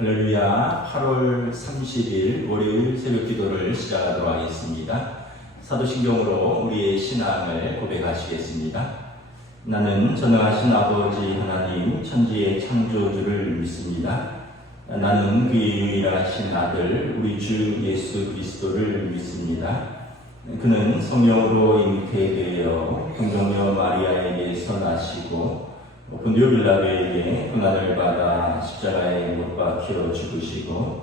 할렐루야. 8월 30일 월요일 새벽 기도를 시작하도록 하겠습니다. 사도신경으로 우리의 신앙을 고백하시겠습니다. 나는 전능하신 아버지 하나님 천지의 창조주를 믿습니다. 나는 그의 유일하신 아들 우리 주 예수 그리스도를 믿습니다. 그는 성령으로 잉태되어 동정녀 마리아에게서 나시고 본디오 빌라도에게 고난을 받아 십자가에 못 박혀 죽으시고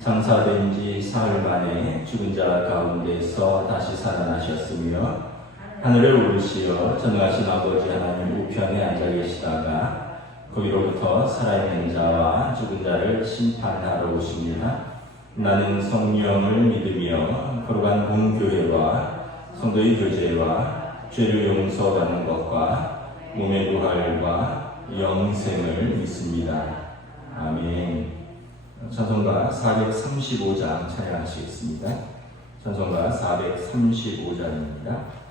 장사된 지 사흘 만에 죽은 자 가운데서 다시 살아나셨으며 하늘에 오르시어 전능하신 아버지 하나님 우편에 앉아 계시다가 거기로부터 살아있는 자와 죽은 자를 심판하러 오십니다. 나는 성령을 믿으며 거룩한 공교회와 성도의 교제와 죄를 용서받는 것과 몸의 부활과 영생을 믿습니다. 아멘. 찬송가 435장 찬양하시겠습니다. 찬송가 435장입니다.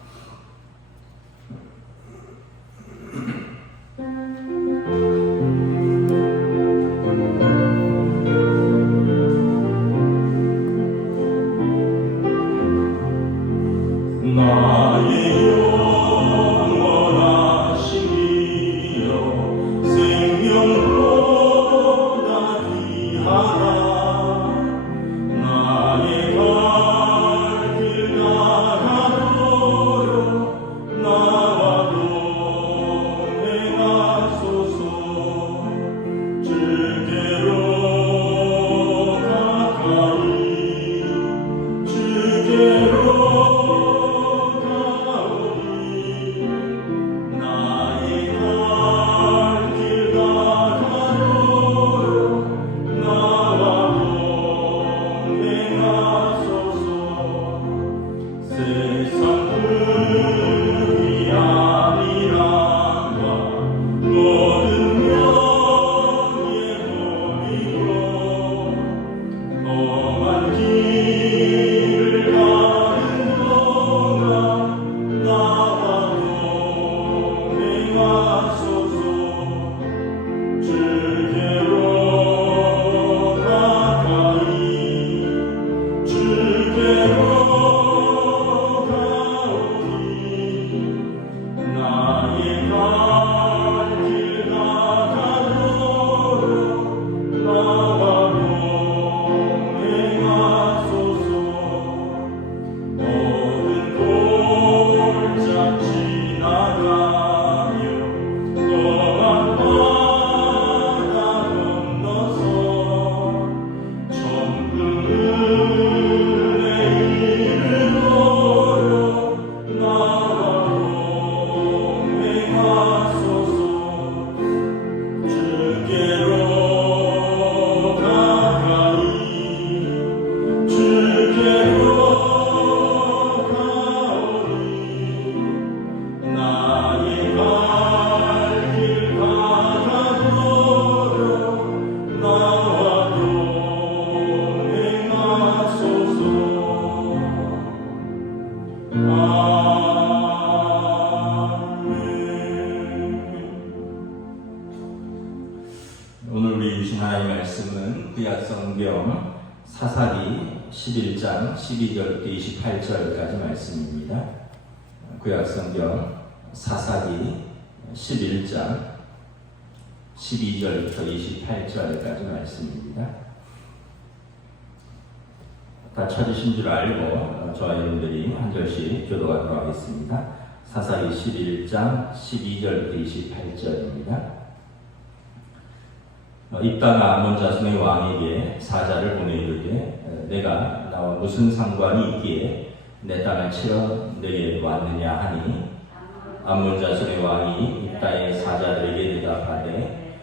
오늘 우리 주신 하나님의 말씀은 구약성경 사사기 11장 12절부터 28절까지 말씀입니다. 구약성경 사사기 11장 12절부터 28절까지 말씀입니다. 다 찾으신 줄 알고 저와 여러분들이 한 절씩 교도하도록 하겠습니다. 사사기 11장 12절부터 28절입니다. 입다가 암몬 자손의 왕에게 사자를 보내 이르되 내가 나와 무슨 상관이 있기에 내 땅을 치러 내게 왔느냐 하니 암몬 자손의 왕이 입다의 사자들에게 대답하되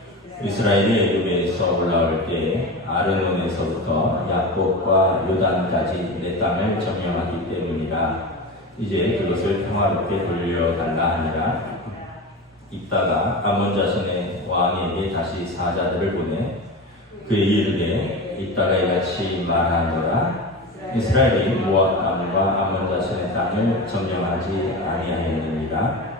이스라엘이 애굽에서 올라올 때 아르논에서부터 야복과 요단까지 내 땅을 점령하기 때문이라. 이제 그것을 평화롭게 돌려달라 하니라. 입다가 암몬 자손의 왕에게 다시 사자들을 보내 그에게 이르되 입다가 이같이 말하노라. 이스라엘이 모압 땅과 암몬 자손의 땅을 점령하지 아니하였느니라.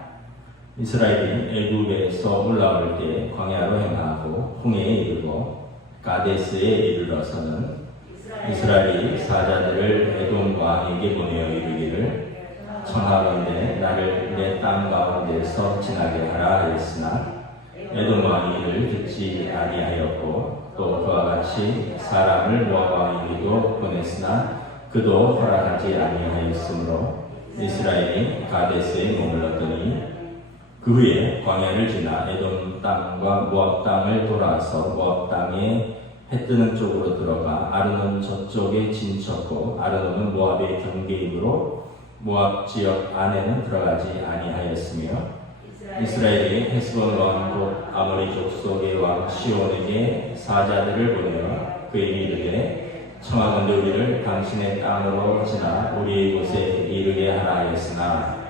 이스라엘이 애굽에서 올라올 때 광야로 행하고 홍해에 이르고 가데스에 이르러서는 이스라엘이 사자들을 에돔 왕에게 보내어 이르기를 청하건대 나를 내 땅 가운데서 지나게 하라 하였으나 에돔 왕이 이를 듣지 아니하였고 또 그와 같이 사람을 모압 왕에게도 보냈으나 그도 허락하지 아니하였으므로 이스라엘이 가데스에 머물렀더니 그 후에 광야를 지나 에돔 땅과 모압 땅을 돌아서 모압 땅에 해 뜨는 쪽으로 들어가 아르논 저쪽에 진쳤고 아르논은 모압의 경계이므로 모압 지역 안에는 들어가지 아니하였으며 이스라엘이 헤스본 왕 곧 아모리 족속의 왕 시온에게 사자들을 보내어 그에게 이르되 청하건대 우리를 당신의 땅으로 지나 우리의 곳에 이르게 하라 하였으나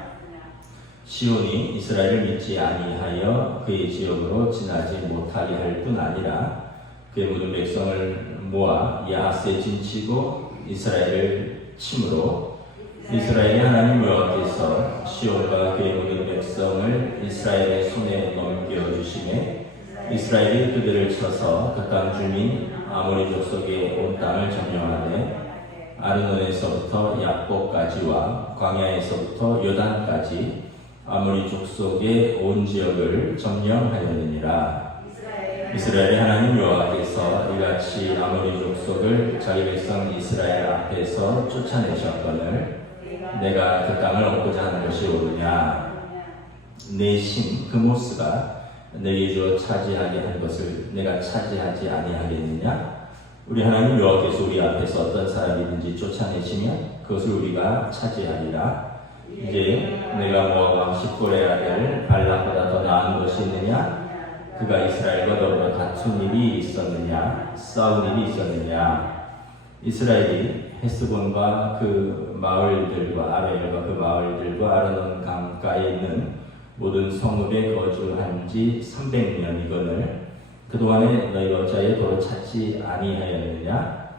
시온이 이스라엘을 믿지 아니하여 그의 지역으로 지나지 못하게 할 뿐 아니라 그의 모든 백성을 모아 야하스에 진치고 이스라엘을 침으로 이스라엘의 하나님 여호와께서 시온과 그의 모든 백성을 이스라엘의 손에 넘겨주시매 이스라엘이 그들을 쳐서 그 땅 주민 아모리 족속의 온 땅을 점령하되 아르논에서부터 약복까지와 광야에서부터 요단까지 아모리 족속의 온 지역을 점령하였느니라. 이스라엘의 하나님 여호와께서 이같이 아모리 족속을 자기 백성 이스라엘 앞에서 쫓아내셨거늘 내가 그 땅을 얻고자 하는 것이 옳으냐? 내 신 그모스가 내게 주어 차지하게 한 것을 내가 차지하지 아니하겠느냐? 우리 하나님 여호와께서 우리 앞에서 어떤 사람이든지 쫓아내시면 그것을 우리가 차지하리라. 이제 내가 모압 왕 십볼의 아들 발락보다 더 나은 것이 있느냐? 그가 이스라엘과 더불어 다툰 일이 있었느냐? 싸운 일이 있었느냐? 이스라엘이 헤스본과 그 마을들과 아벨과 그 마을들과 아르논 강가에 있는 모든 성읍에 거주한 지 300년이거늘 그동안에 너희 어찌하여 도로 찾지 아니하였느냐?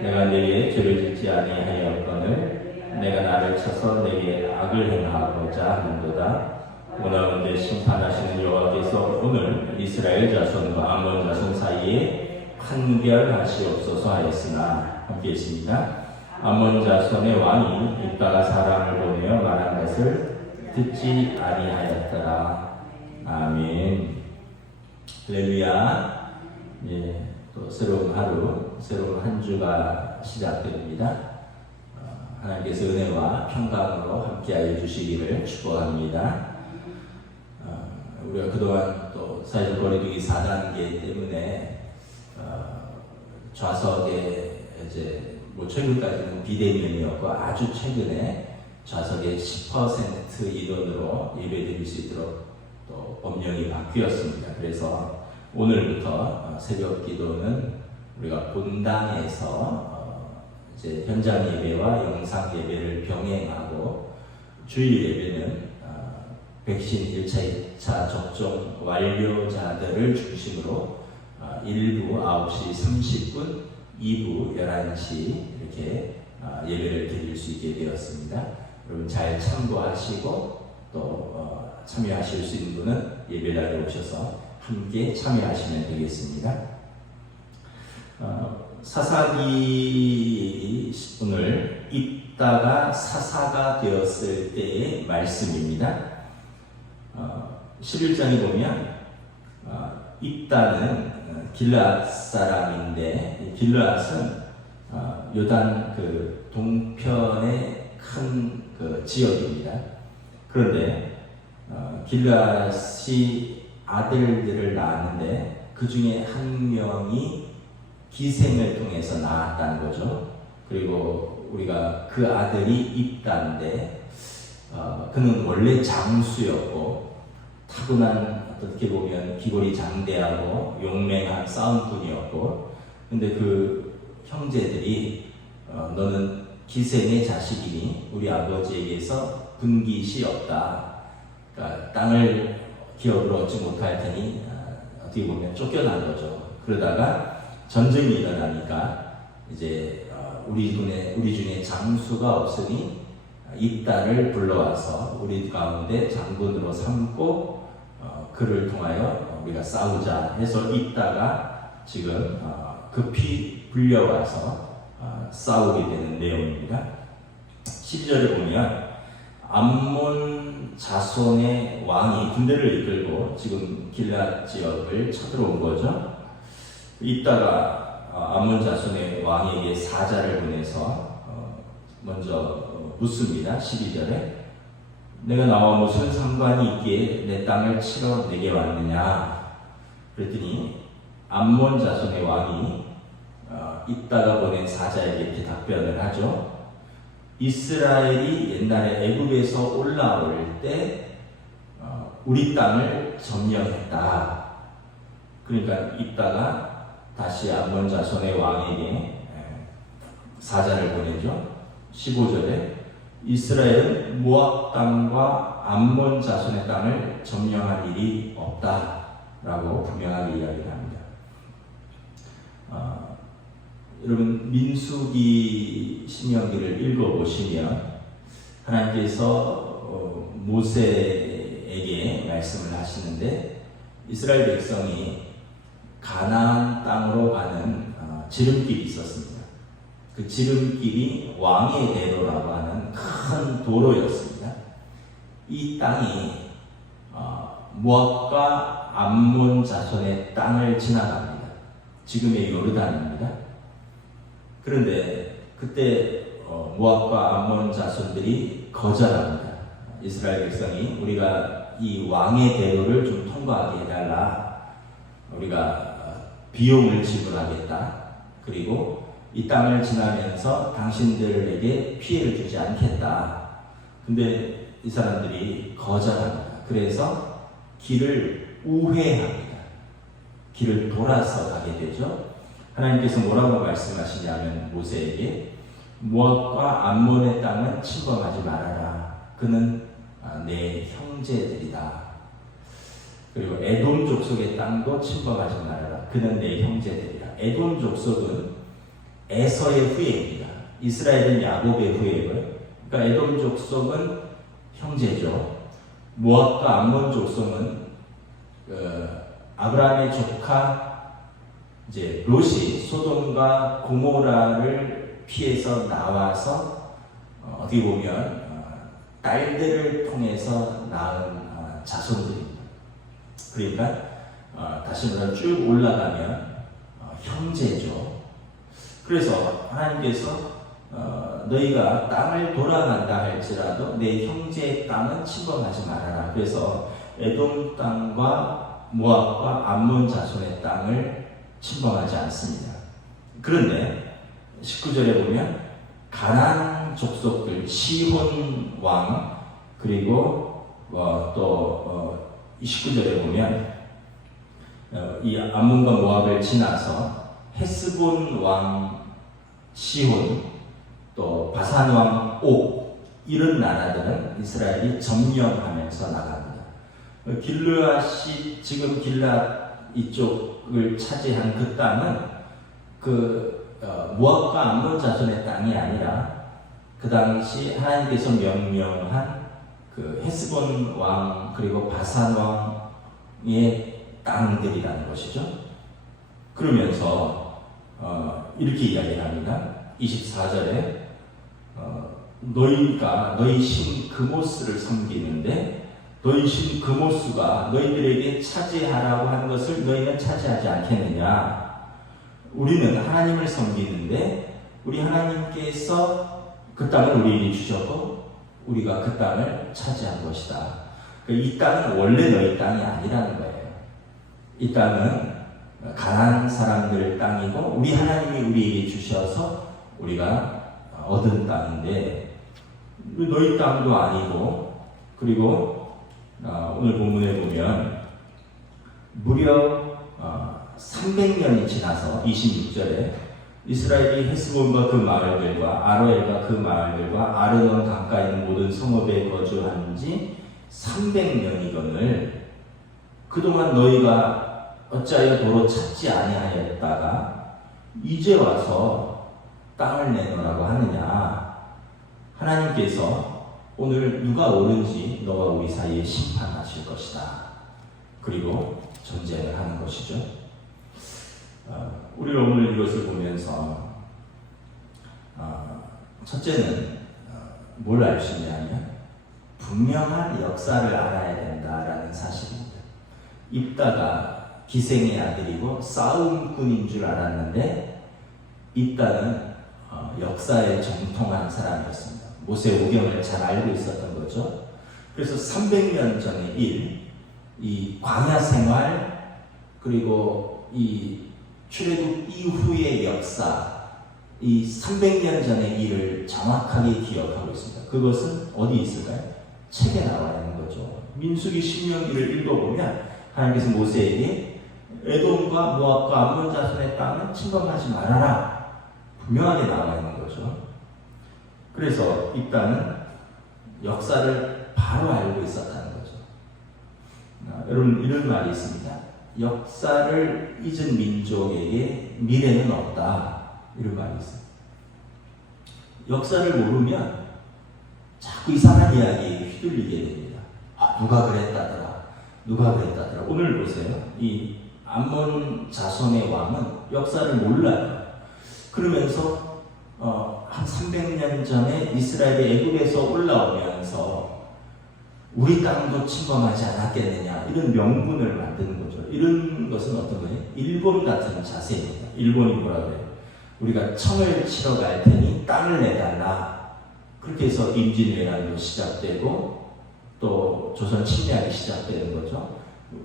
내가 내게 죄를 짓지 아니하였거늘 내가 나를 쳐서 내게 악을 행하고자 하는도다. 원하건대 심판하시는 여호와께서 오늘 이스라엘 자손과 아몬 자손 사이에 판별하시옵소서 하였으나 함께 있습니다. 아몬 자손의 왕이 이따가 사람을 보내어 말한 것을 듣지 아니하였더라. 아멘. 할렐루야. 예, 또 새로운 하루, 새로운 한 주가 시작됩니다. 하나님께서 은혜와 평강으로 함께하여 주시기를 축복합니다. 우리가 그동안 또 사회적 거리두기 4단계 때문에 좌석에 이제 뭐 최근까지는 비대면이었고 아주 최근에 좌석의 10% 인원으로 예배드릴 수 있도록 또 법령이 바뀌었습니다. 그래서 오늘부터 새벽 기도는 우리가 본당에서 이제 현장 예배와 영상 예배를 병행하고 주일 예배는 백신 1차, 2차 접종 완료자들을 중심으로 1부 9시 30분, 2부 11시 이렇게 예배를 드릴 수 있게 되었습니다. 여러분 잘 참고하시고 또 참여하실 수 있는 분은 예배당에 오셔서 함께 참여하시면 되겠습니다. 사사기 오늘 있다가 사사가 되었을 때의 말씀입니다. 11장에 보면 입다는 길르앗 사람인데 길르앗은 요단 그 동편의 큰 그 지역입니다. 그런데 길르앗이 아들들을 낳았는데 그 중에 한 명이 기생을 통해서 낳았다는 거죠. 그리고 우리가 그 아들이 입다인데 그는 원래 장수였고 타고난 어떻게 보면 기골이 장대하고 용맹한 싸움꾼이었고 근데 그 형제들이 너는 기생의 자식이니 우리 아버지에게서 분깃이 없다. 그러니까 땅을 기업으로 얻지 못할 테니 어떻게 보면 쫓겨난 거죠. 그러다가 전쟁이 일어나니까 이제 우리 중에 장수가 없으니 입다를 불러와서 우리 가운데 장군으로 삼고 그를 통하여 우리가 싸우자 해서 입다가 지금 급히 불려와서 싸우게 되는 내용입니다. 12절에 보면 암몬 자손의 왕이 군대를 이끌고 지금 길앗 지역을 쳐들어온 거죠. 이따가 암몬 자손의 왕에게 사자를 보내서 먼저 묻습니다. 12절에 내가 나와 무슨 상관이 있기에 내 땅을 치러 내게 왔느냐. 그랬더니 암몬 자손의 왕이 이따가 보낸 사자에게 이렇게 답변을 하죠. 이스라엘이 옛날에 애굽에서 올라올 때 우리 땅을 점령했다. 그러니까 이따가 다시 암몬 자손의 왕에게 사자를 보내죠. 15절에 이스라엘은 모압 땅과 암몬 자손의 땅을 점령할 일이 없다라고 분명하게 이야기를 합니다. 여러분 민수기 신명기를 읽어보시면 하나님께서 모세에게 말씀을 하시는데 이스라엘 백성이 가나안 땅으로 가는 지름길이 있었습니다. 그 지름길이 왕의 대로라고 하는 큰 도로였습니다. 이 땅이 모압과 암몬 자손의 땅을 지나갑니다. 지금의 요르단입니다. 그런데 그때 모압과 암몬 자손들이 거절합니다. 이스라엘 백성이 우리가 이 왕의 대로를 좀 통과하게 해달라. 우리가 비용을 지불하겠다. 그리고 이 땅을 지나면서 당신들에게 피해를 주지 않겠다. 근데 이 사람들이 거절합니다. 그래서 길을 우회합니다. 길을 돌아서 가게 되죠. 하나님께서 뭐라고 말씀하시냐면 모세에게 모압과 암몬의 땅은 침범하지 말아라. 그는 내 형제들이다. 그리고 에돔 족속의 땅도 침범하지 말아라. 그는 내 형제들이다. 에돔 족속은 에서의 후예입니다. 이스라엘은 야곱의 후예고요. 그러니까 에돔 족속은 형제죠. 모압과 암몬 족속은 아브라함의 조카 이제 롯이 소돔과 고모라를 피해서 나와서 어떻게 보면 딸들을 통해서 낳은 자손들입니다. 그러니까 다시 말하면 쭉 올라가면 형제죠. 그래서 하나님께서 너희가 땅을 돌아간다 할지라도 내 형제의 땅은 침범하지 말아라. 그래서 에돔 땅과 모압과 암몬 자손의 땅을 침범하지 않습니다. 그런데 19절에 보면 가나안 족속들 시혼 왕 그리고 또 29절에 보면 이 암몬과 모압을 지나서 헤스본 왕 시혼 또 바산 왕 옥 이런 나라들은 이스라엘이 점령하면서 나갑니다. 길르앗이 지금 길앗 이쪽을 차지한 그 땅은 모압과 암몬 자손의 땅이 아니라 그 당시 하나님께서 명령한 그 헤스본 왕 그리고 바산 왕의 땅들이라는 것이죠. 그러면서 이렇게 이야기합니다. 24절에 너희가 너희 신 그모스를 섬기는데 너희 신 그모스가 너희들에게 차지하라고 한 것을 너희는 차지하지 않겠느냐. 우리는 하나님을 섬기는데 우리 하나님께서 그 땅을 우리에게 주셨고 우리가 그 땅을 차지한 것이다. 이 땅은 원래 너희 땅이 아니라는 거예요. 이 땅은 가나안 사람들 땅이고 우리 하나님이 우리에게 주셔서 우리가 얻은 땅인데 너희 땅도 아니고 그리고 오늘 본문에 보면 무려 300년이 지나서 26절에 이스라엘이 헤스본과 그 마을들과 아로엘과 그 마을들과 아르논 강가에 있는 모든 성읍에 거주한 지 300년이거늘 그동안 너희가 어찌하여 도로 찾지 아니하였다가 이제 와서 땅을 내놓으라고 하느냐. 하나님께서 오늘 누가 옳은지 너와 우리 사이에 심판하실 것이다. 그리고 전쟁을 하는 것이죠. 우리가 오늘 이것을 보면서 첫째는 뭘 알 수 있냐면 분명한 역사를 알아야 된다라는 사실입니다. 입다가 기생의 아들이고 싸움꾼인 줄 알았는데 입다는 역사에 정통한 사람이었습니다. 모세 오경을 잘 알고 있었던 거죠. 그래서 300년 전의 일, 이 광야 생활, 그리고 이 출애굽 이후의 역사, 이 300년 전의 일을 정확하게 기억하고 있습니다. 그것은 어디 있을까요? 책에 나와 있는 거죠. 민수기 신명기를 읽어보면 하나님께서 모세에게 에돔과 모압과 암몬 자손의 땅은 침범하지 말아라 분명하게 나와 있는 거죠. 그래서 이 땅은 역사를 바로 알고 있었다는 거죠. 여러분, 이런 말이 있습니다. 역사를 잊은 민족에게 미래는 없다, 이런 말이 있습니다. 역사를 모르면 자꾸 이상한 이야기에 휘둘리게 됩니다. 누가 그랬다더라, 누가 그랬다더라. 오늘 보세요. 이 암몬 자손의 왕은 역사를 몰라요. 그러면서 한 300년 전에 이스라엘이 애굽에서 올라오면서 우리 땅도 침범하지 않았겠느냐, 이런 명분을 만드는 거죠. 이런 것은 어떤 거예요? 일본 같은 자세입니다. 일본이 뭐라 그래요? 우리가 청을 치러 갈 테니 땅을 내달라. 그렇게 해서 임진왜란도 시작되고 또 조선 침략이 시작되는 거죠.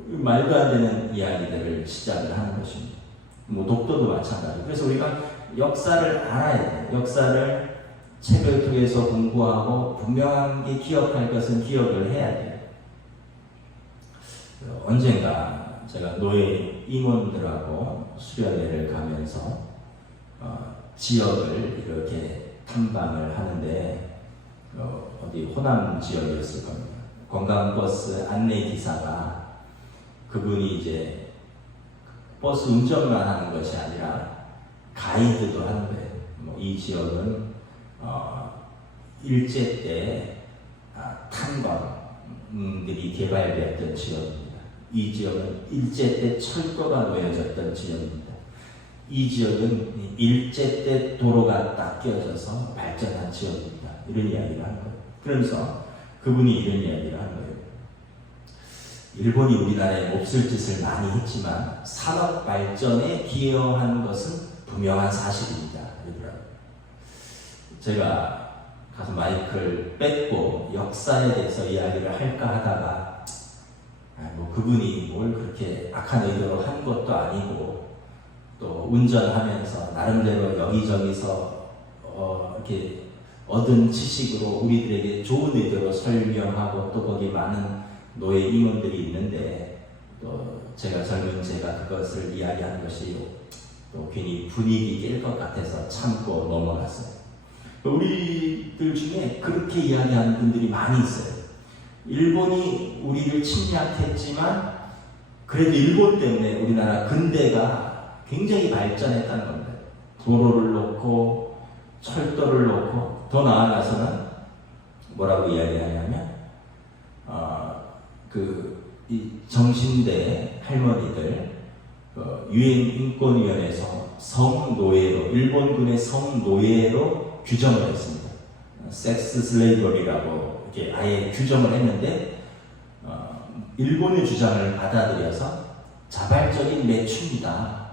말도 안 되는 이야기들을 시작을 하는 것입니다. 뭐 독도도 마찬가지. 그래서 우리가 역사를 알아야 돼요. 역사를 책을 통해서 공부하고 분명하게 기억할 것은 기억을 해야 돼요. 언젠가 제가 노예 임원들하고 수련회를 가면서 지역을 이렇게 탐방을 하는데 어디 호남 지역이었을 겁니다. 관광버스 안내기사가 그분이 이제 버스 운전만 하는 것이 아니라 가이드도 하는 거예요. 이 지역은 일제 때 탄광들이 개발되었던 지역입니다. 이 지역은 일제 때 철도가 놓여졌던 지역입니다. 이 지역은 일제 때 도로가 딱 끼어져서 발전한 지역입니다. 이런 이야기를 하는 거예요. 그러면서 그분이 이런 이야기를 하는 거예요. 일본이 우리나라에 몹쓸 짓을 많이 했지만 산업 발전에 기여한 것은 분명한 사실입니다. 제가 가서 마이크를 뺏고 역사에 대해서 이야기를 할까 하다가 그분이 뭘 그렇게 악한 의도로 한 것도 아니고 또 운전하면서 나름대로 여기저기서 이렇게 얻은 지식으로 우리들에게 좋은 의도로 설명하고 또 거기 많은 노예 임원들이 있는데 또 제가 그것을 이야기하는 것이 또 괜히 분위기 깰 것 같아서 참고 넘어갔어요. 우리들 중에 그렇게 이야기하는 분들이 많이 있어요. 일본이 우리를 침략했지만 그래도 일본 때문에 우리나라 근대가 굉장히 발전했다는 겁니다. 도로를 놓고 철도를 놓고 더 나아가서는 뭐라고 이야기하냐면 이 정신대 할머니들 유엔인권위원회에서 성노예로, 일본군의 성노예로 규정을 했습니다. 섹스 슬레이버리라고 이렇게 아예 규정을 했는데 일본의 주장을 받아들여서 자발적인 매춘이다.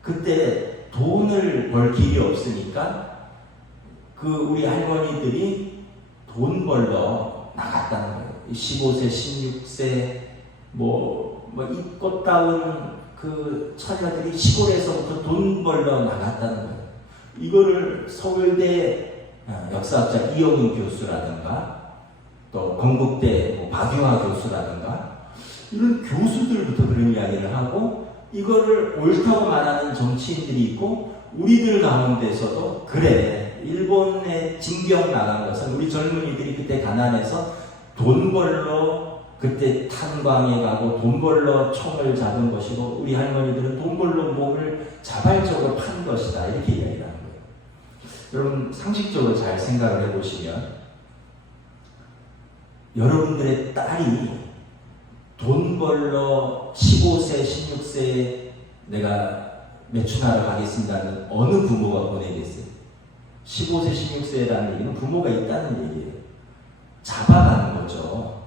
그때 돈을 벌 길이 없으니까 우리 할머니들이 돈 벌러 나갔다는 거예요. 15세, 16세 이 꽃다운 그 처녀들이 시골에서부터 돈 벌러 나갔다는 거예요. 이거를 서울대 역사학자 이영훈 교수라든가 또 건국대 박유화 교수라든가 이런 교수들부터 그런 이야기를 하고 이거를 옳다고 말하는 정치인들이 있고 우리들 가운데서도 그래, 일본에 징병 나간 것은 우리 젊은이들이 그때 가난해서 돈 벌러 그때 탄광에 가고 돈 벌러 총을 잡은 것이고 우리 할머니들은 돈 벌러 몸을 자발적으로 판 것이다, 이렇게 이야기를 하는 거예요. 여러분 상식적으로 잘 생각을 해보시면 여러분들의 딸이 돈 벌러 15세, 16세에 내가 매춘하러 가겠습니다는 어느 부모가 보내겠어요? 15세, 16세라는 얘기는 부모가 있다는 얘기예요. 잡아가는 거죠.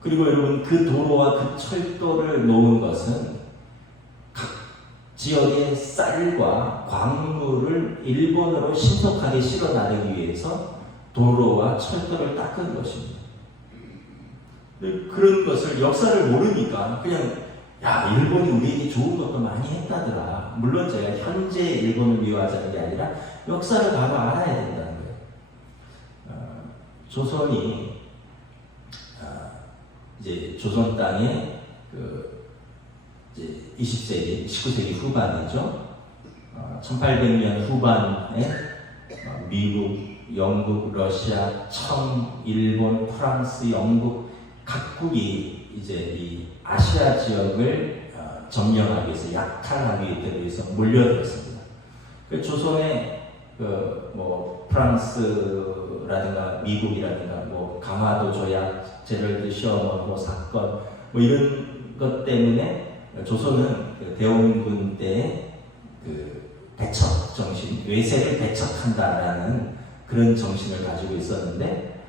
그리고 여러분 그 도로와 그 철도를 놓은 것은 각 지역의 쌀과 광물을 일본으로 신속하게 실어 나르기 위해서 도로와 철도를 닦은 것입니다. 그런 것을 역사를 모르니까 그냥 야 일본이 우리에게 좋은 것도 많이 했다더라. 물론 제가 현재 일본을 미워하자는 게 아니라 역사를 바로 알아야 된다는 거예요. 조선이 이제 조선 땅에 이제 20세기, 19세기 후반이죠. 1800년 후반에 미국, 영국, 러시아, 청, 일본, 프랑스, 영국 각국이 이제 이 아시아 지역을 점령하기 위해서 약탈하기 위해서 몰려들었습니다. 그 조선의 뭐 프랑스라든가 미국이라든가 뭐 강화도 조약, 제럴드 셔먼호 사건 뭐 이런 것 때문에 조선은 대원군 때 배척 정신, 외세를 배척한다라는 그런 정신을 가지고 있었는데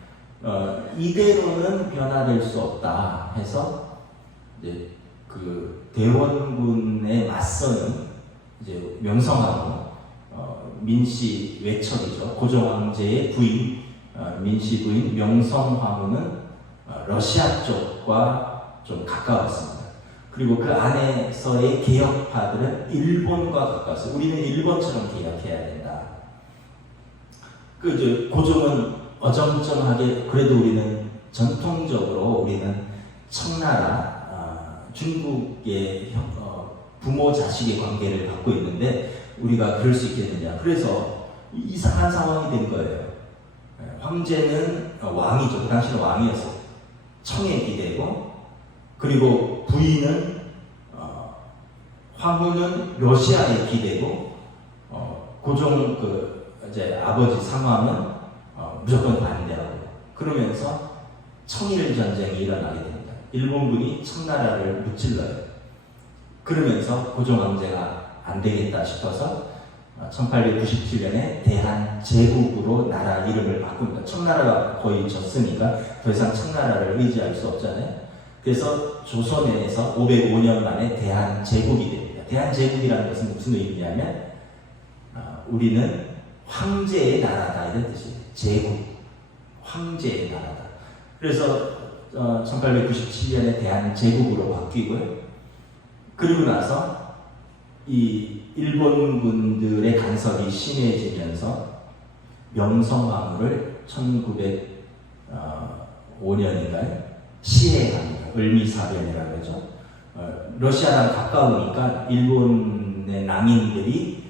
이대로는 변화될 수 없다 해서 이제 그 대원군에 맞서는 이제 명성하고 민씨 외척이죠. 고종 황제의 부인 민씨 부인 명성황후는 러시아 쪽과 좀 가까웠습니다. 그리고 그 안에서의 개혁파들은 일본과 가까웠어요. 우리는 일본처럼 개혁해야 된다. 이제 고종은 어정쩡하게 그래도 우리는 전통적으로 우리는 청나라 중국의 부모 자식의 관계를 갖고 있는데 우리가 그럴 수 있겠느냐. 그래서 이상한 상황이 된 거예요. 황제는 왕이죠. 그 당시는 왕이었어요. 청에 기대고 그리고 부인은 황후는 러시아에 기대고 고종 이제 아버지 상황은 무조건 반대하고 그러면서 청일 전쟁이 일어나게 됩니다. 일본군이 청나라를 무찔러요. 그러면서 고종 황제가 안 되겠다 싶어서 1897년에 대한제국으로 나라 이름을 바꿉니다. 청나라가 거의 졌으니까 더 이상 청나라를 의지할 수 없잖아요. 그래서 조선에서 505년 만에 대한제국이 됩니다. 대한제국이라는 것은 무슨 의미냐면 우리는 황제의 나라다 이런 뜻이에요. 제국, 황제의 나라다. 그래서 1897년에 대한제국으로 바뀌고요. 그리고 나서 이 일본군들의 간섭이 심해지면서 명성황후를 1905년인가요? 시해합니다. 을미사변이라고 하죠. 러시아랑 가까우니까 일본의 낭인들이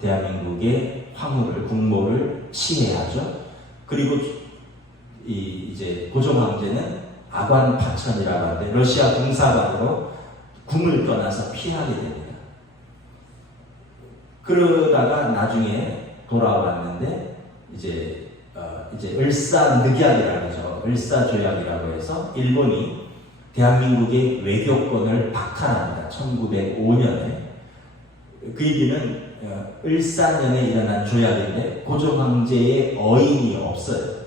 대한민국의 황후를, 국모를 시해하죠. 그리고 이제 고종 황제는 아관 파천이라고 하는데 러시아 공사관으로 궁을 떠나서 피하게 됩니다. 그러다가 나중에 돌아왔는데 이제 을사늑약이라고 하죠. 을사조약이라고 해서 일본이 대한민국의 외교권을 박탈합니다. 1905년에. 그 얘기는 을사년에 일어난 조약인데 고종 황제의 어인이 없어요.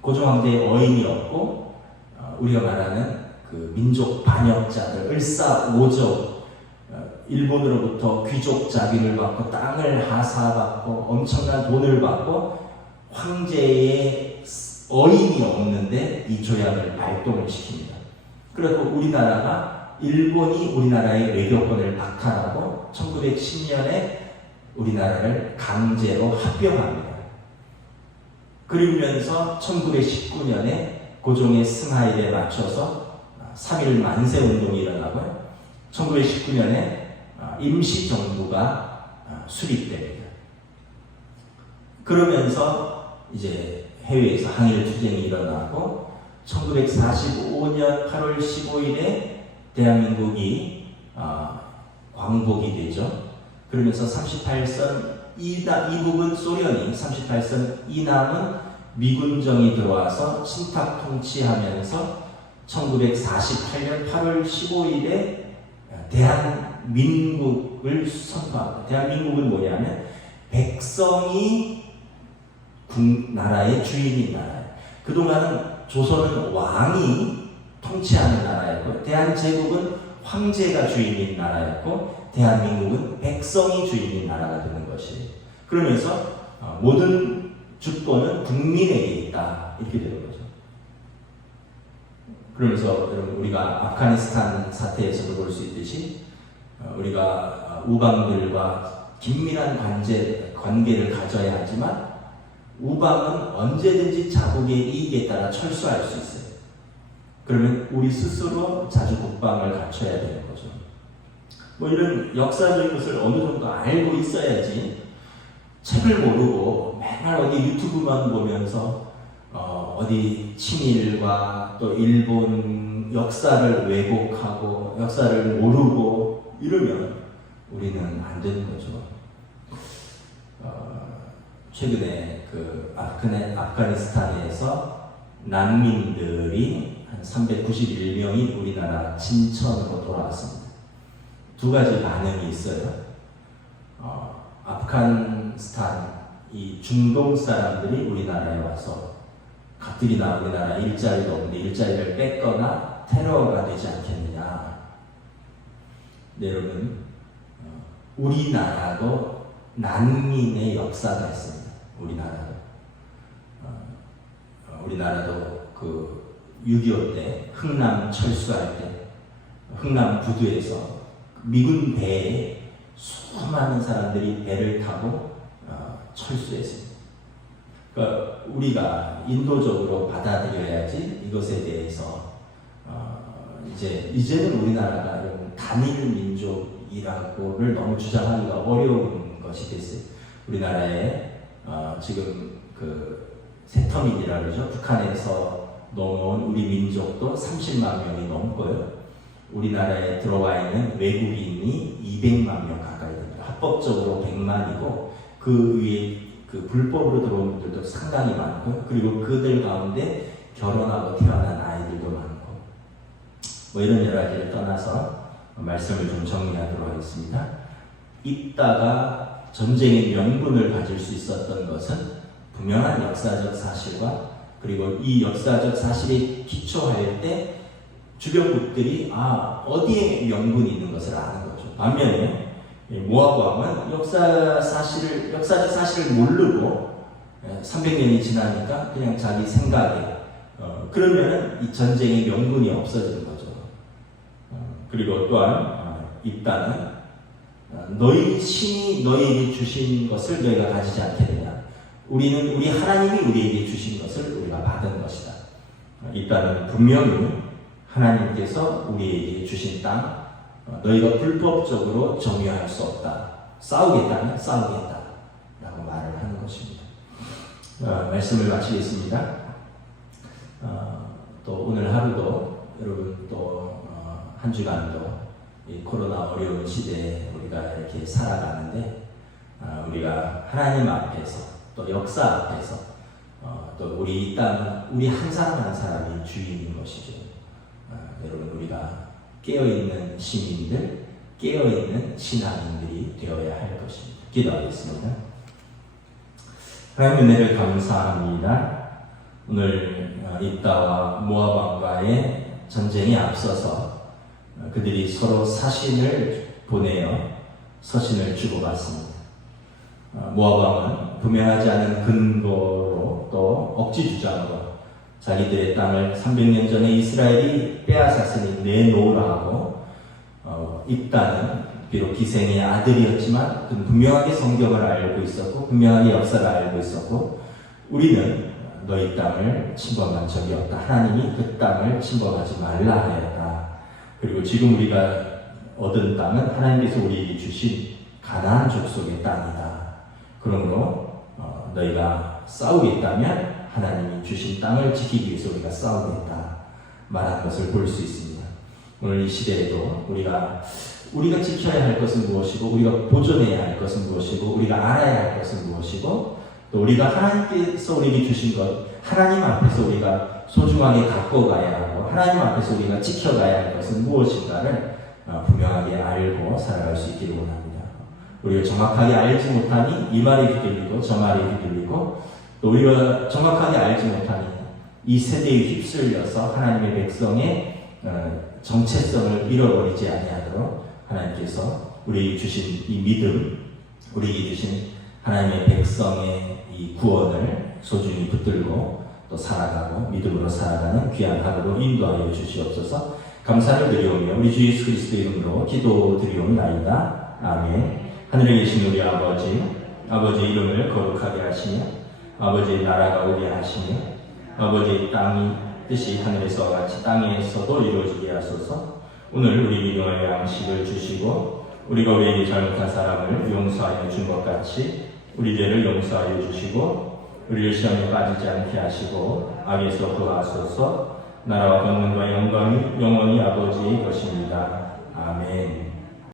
고종 황제의 어인이 없고 우리가 말하는 그 민족 반역자들 을사오적 일본으로부터 귀족 자비를 받고 땅을 하사받고 엄청난 돈을 받고 황제의 어인이 없는데 이 조약을 발동을 시킵니다. 그리고 우리나라가 일본이 우리나라의 외교권을 박탈하고 1910년에 우리나라를 강제로 합병합니다. 그러면서 1919년에 고종의 승하일에 맞춰서 3.1 만세운동이 일어나고요. 1919년에 임시정부가 수립됩니다. 그러면서 이제 해외에서 항일투쟁이 일어나고 1945년 8월 15일에 대한민국이 광복이 되죠. 그러면서 38선 이북은 소련이 38선 이남은 미군정이 들어와서 친탁 통치하면서 1948년 8월 15일에 대한민국 대한민국을 선포합니다. 대한민국은 뭐냐면 백성이 나라의 주인인 나라예요. 그동안은 조선은 왕이 통치하는 나라였고 대한제국은 황제가 주인인 나라였고 대한민국은 백성이 주인인 나라가 되는 것이에요. 그러면서 모든 주권은 국민에게 있다 이렇게 되는 거죠. 그러면서 여러분 우리가 아프가니스탄 사태에서도 볼 수 있듯이 우리가 우방들과 긴밀한 관계를 가져야 하지만 우방은 언제든지 자국의 이익에 따라 철수할 수 있어요. 그러면 우리 스스로 자주 국방을 갖춰야 되는 거죠. 뭐 이런 역사적인 것을 어느 정도 알고 있어야지 책을 모르고 맨날 어디 유튜브만 보면서 어디 친일과 또 일본 역사를 왜곡하고 역사를 모르고 이러면 우리는 안 되는 거죠. 최근에 그 아프가니스탄에서 난민들이 한 391명이 우리나라 진천으로 돌아왔습니다. 두 가지 반응이 있어요. 아프가니스탄 이 중동 사람들이 우리나라에 와서 가뜩이나 우리나라 일자리도 없는데 일자리를 뺏거나 테러가 되지 않겠느냐. 네, 여러분 우리나라도 난민의 역사가 있습니다. 우리나라도 그 6.25 때 흥남 철수할 때 흥남 부두에서 미군 배에 수많은 사람들이 배를 타고 철수했습니다. 그러니까 우리가 인도적으로 받아들여야지 이것에 대해서 이제는 우리나라가 단일 민족이라고를 너무 주장하기가 어려운 것이 됐어요. 우리나라에 지금 그 세터민이라고 그러죠. 북한에서 넘어온 우리 민족도 30만 명이 넘고요. 우리나라에 들어와 있는 외국인이 200만 명 가까이 됩니다. 합법적으로 100만이고 그 위에 그 불법으로 들어온 분들도 상당히 많고요. 그리고 그들 가운데 결혼하고 태어난 아이들도 많고 뭐 이런 여러 가지를 떠나서 말씀을 좀 정리하도록 하겠습니다. 이따가 전쟁의 명분을 가질 수 있었던 것은 분명한 역사적 사실과 그리고 이 역사적 사실에 기초할 때 주변국들이 어디에 명분이 있는 것을 아는 거죠. 반면에 모압 왕은 역사적 사실을 모르고 300년이 지나니까 그냥 자기 생각에 그러면은 이 전쟁의 명분이 없어지는 거죠. 그리고 또한 입단은 너희 신이 너희에게 주신 것을 너희가 가지지 않겠느냐. 우리 하나님이 우리에게 주신 것을 우리가 받은 것이다. 입단은 분명히 하나님께서 우리에게 주신 땅 너희가 불법적으로 점유할 수 없다. 싸우겠다면 싸우겠다 라고 말을 하는 것입니다. 말씀을 마치겠습니다. 또 오늘 하루도 여러분 또 한 주간도 이 코로나 어려운 시대에 우리가 이렇게 살아가는데 우리가 하나님 앞에서 또 역사 앞에서 또 우리 땅 우리 한 사람 한 사람이 주인인 것이죠. 여러분 우리가 깨어있는 시민들, 깨어있는 신앙인들이 되어야 할 것입니다. 기도하겠습니다. 하나님 은혜를 감사합니다. 오늘 입다와 모압 왕과의 전쟁에 앞서서 그들이 서로 사신을 보내어 서신을 주고받습니다. 모압 왕은 분명하지 않은 근거로 또 억지 주장으로 자기들의 땅을 300년 전에 이스라엘이 빼앗았으니 내놓으라 하고 입다는 비록 기생의 아들이었지만 그는 분명하게 성경을 알고 있었고 분명하게 역사를 알고 있었고 우리는 너희 땅을 침범한 적이 없다. 하나님이 그 땅을 침범하지 말라 하였다. 그리고 지금 우리가 얻은 땅은 하나님께서 우리에게 주신 가나안 족속의 땅이다. 그러므로 너희가 싸우겠다면 하나님이 주신 땅을 지키기 위해서 우리가 싸우겠다 말한 것을 볼 수 있습니다. 오늘 이 시대에도 우리가 지켜야 할 것은 무엇이고 우리가 보존해야 할 것은 무엇이고 우리가 알아야 할 것은 무엇이고 또 우리가 하나님께서 우리에게 주신 것 하나님 앞에서 우리가 소중하게 갖고 가야 하고 하나님 앞에서 우리가 지켜가야 할 것은 무엇인가를 분명하게 알고 살아갈 수 있기를 원합니다. 우리가 정확하게 알지 못하니 이 말이 휘둘리고 저 말이 휘둘리고 또 우리가 정확하게 알지 못하니 이 세대에 휩쓸려서 하나님의 백성의 정체성을 잃어버리지 아니하도록 하나님께서 우리에게 주신 이 믿음, 우리에게 주신 하나님의 백성의 이 구원을 소중히 붙들고 또 살아가고 믿음으로 살아가는 귀한 하루로 인도하여 주시옵소서. 감사를 드리오며 우리 주 예수 그리스도의 이름으로 기도드리옵나이다. 아멘. 하늘에 계신 우리 아버지, 아버지의 이름을 거룩하게 하시며 아버지의 나라가 오게 하시며 아버지의 땅이 뜻이 하늘에서 같이 땅에서도 이루어지게 하소서. 오늘 우리 일용할 양식을 주시고 우리가 우리에게 잘못한 사람을 용서하여 준 것 같이 우리 죄를 용서하여 주시고 우리를 시험에 빠지지 않게 하시고 악에서 구하소서. 나라와 권능과 영광이 영원히 아버지의 것입니다. 아멘.